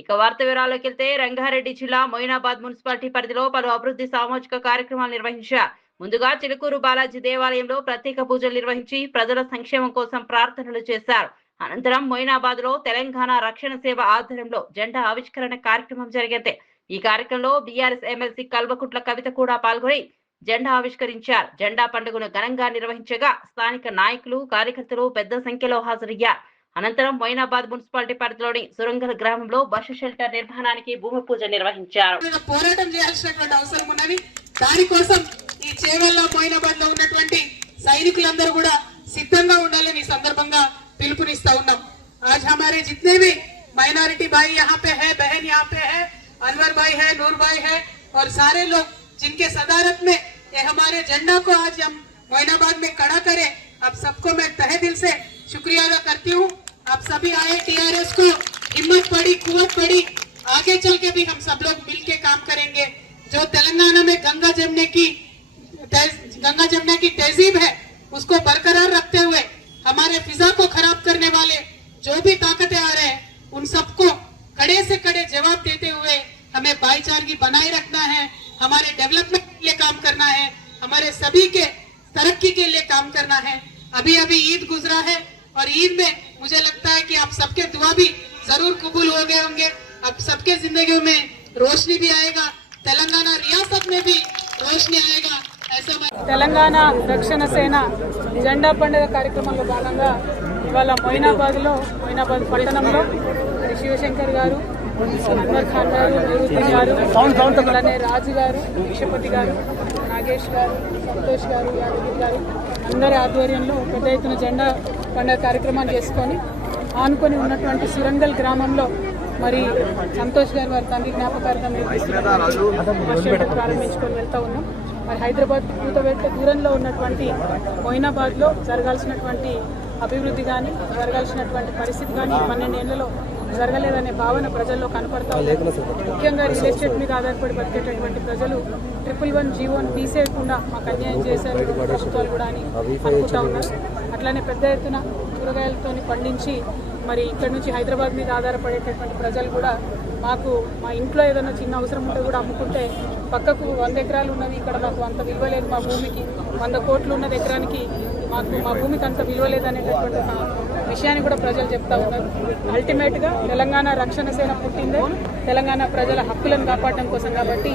ఇక వార్త వివరాల్లోకి వెళ్తే రంగారెడ్డి జిల్లా మొయినాబాద్ మున్సిపాలిటీ పరిధిలో పలు అభివృద్ధి సామాజిక కార్యక్రమాలు నిర్వహించారు. ముందుగా చిలుకూరు బాలాజీ దేవాలయంలో ప్రత్యేక పూజలు నిర్వహించి ప్రజల సంక్షేమం కోసం ప్రార్థనలు చేశారు. అనంతరం మొయినాబాద్ లో తెలంగాణ రక్షణ సేవ ఆధ్వర్యంలో జెండా ఆవిష్కరణ కార్యక్రమం జరిగింది. ఈ కార్యక్రమంలో బీఆర్ఎస్ ఎమ్మెల్సీ కల్వకుట్ల కవిత కూడా పాల్గొని జెండా ఆవిష్కరించారు. జెండా పండుగను ఘనంగా నిర్వహించగా స్థానిక నాయకులు కార్యకర్తలు పెద్ద సంఖ్యలో హాజరయ్యారు. అనంతరం మొయినాబాద్ మున్సిపాలిటీ పరిధిలోని సురంగల్ గ్రామంలో బస్సు షెల్టర్ నిర్మాణానికి భూమి పూజ నిర్వహించారు. పోరాటం చేయాల్సినటువంటి అవసరం ఉన్నది. దానికోసం ఈ చేవల్ల మొయినాబాద్ లో ఉన్నటువంటి సైనికులందరూ కూడా సిద్ధంగా ఉండాలని ఈ సందర్భంగా పిలుపునిస్తా ఉన్నాం. आज हमारे जितने भी माइनॉरिटी भाई यहाँ पे है, बहन यहाँ पे है, अनवर भाई है, नूर भाई है और सारे लोग जिनके सदारत में ये हमारे झंडा को आज हम मोइनाबाद में खड़ा करें, आप सबको मैं तहे दिल से शुक्रिया अदा करती हूँ. आप सभी आए, टीआरएस को हिम्मत पड़ी, कुवत पड़ी, आगे चल के भी हम सब लोग मिल के काम करेंगे. जो तेलंगाना में गंगा जमने की तहजीब है उसको बरकरार रखते हुए हमारे फिजा को खराब करने वाले जो भी ताकतें आ रहे हैं उन सबको कड़े से कड़े जवाब देते हुए हमें भाईचारगी बनाए रखना है. हमारे डेवलपमेंट के लिए काम करना है, हमारे सभी के तरक्की के लिए काम करना है. अभी अभी ईद गुजरा है और ईद में मुझे लगता है कि आप सबके दुआ भी जरूर कबूल हो गए होंगे. अब सबके जिंदगी में रोशनी भी आएगा, तेलंगाना रियासत में भी रोशनी आएगा. తెలంగాణ రక్షణ సేన జెండా పండుగ కార్యక్రమంలో భాగంగా ఇవాళ మొయినాబాద్ పట్టణంలో శివశంకర్ గారు, అన్వర్ ఖాన్ గారు, నూరుద్దీన్ గారు, అలానే రాజు గారు, విషపతి గారు, నాగేష్ గారు, సంతోష్ గారు, యాదగిరి గారు అందరి ఆధ్వర్యంలో పెద్ద ఎత్తున జెండా పండుగ కార్యక్రమాన్ని చేసుకొని ఆనుకొని ఉన్నటువంటి సురంగల్ గ్రామంలో మరి సంతోష్ గారు వారి తండ్రి జ్ఞాపకార్థం ప్రారంభించుకొని వెళ్తూ ఉన్నాం. మరి హైదరాబాద్ కూతవేట దూరంలో ఉన్నటువంటి మొయినాబాద్లో జరగాల్సినటువంటి అభివృద్ధి కానీ జరగాల్సినటువంటి పరిస్థితి కానీ 12 ఏళ్లలో జరగలేదనే భావన ప్రజల్లో కనపడతా ఉంది. ముఖ్యంగా రియల్ ఎస్టేట్ మీద ఆధారపడి బతికేటటువంటి ప్రజలు 111 జీవోని తీసేయకుండా మాకు అన్యాయం చేశారు ప్రభుత్వాలు కూడా అని అనుకుంటా ఉన్నారు. అట్లానే పెద్ద ఎత్తున కూరగాయలతో పండించి మరి ఇక్కడ నుంచి హైదరాబాద్ మీద ఆధారపడేటటువంటి ప్రజలు కూడా మాకు మా ఇంట్లో ఏదైనా చిన్న అవసరం ఉంటే కూడా అమ్ముకుంటే పక్కకు 100 ఎకరాలు ఉన్నది, ఇక్కడ మాకు అంత విలువ లేదు, మా భూమికి 100 కోట్లు ఉన్నది ఎకరానికి, మాకు మా భూమికి అంత విలువ లేదనేటటువంటి విషయాన్ని కూడా ప్రజలు చెప్తా ఉన్నారు. అల్టిమేట్గా తెలంగాణ రక్షణ సేన పుట్టిందే తెలంగాణ ప్రజల హక్కులను కాపాడడం కోసం కాబట్టి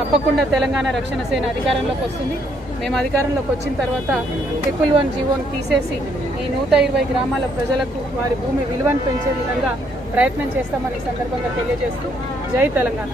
తప్పకుండా తెలంగాణ రక్షణ సేన అధికారంలోకి వస్తుంది. మేము అధికారంలోకి వచ్చిన తర్వాత 111 జీవోని తీసేసి ఈ 120 గ్రామాల ప్రజలకు వారి భూమి విలువను పెంచే విధంగా ప్రయత్నం చేస్తామని సందర్భంగా తెలియజేస్తూ జై తెలంగాణ.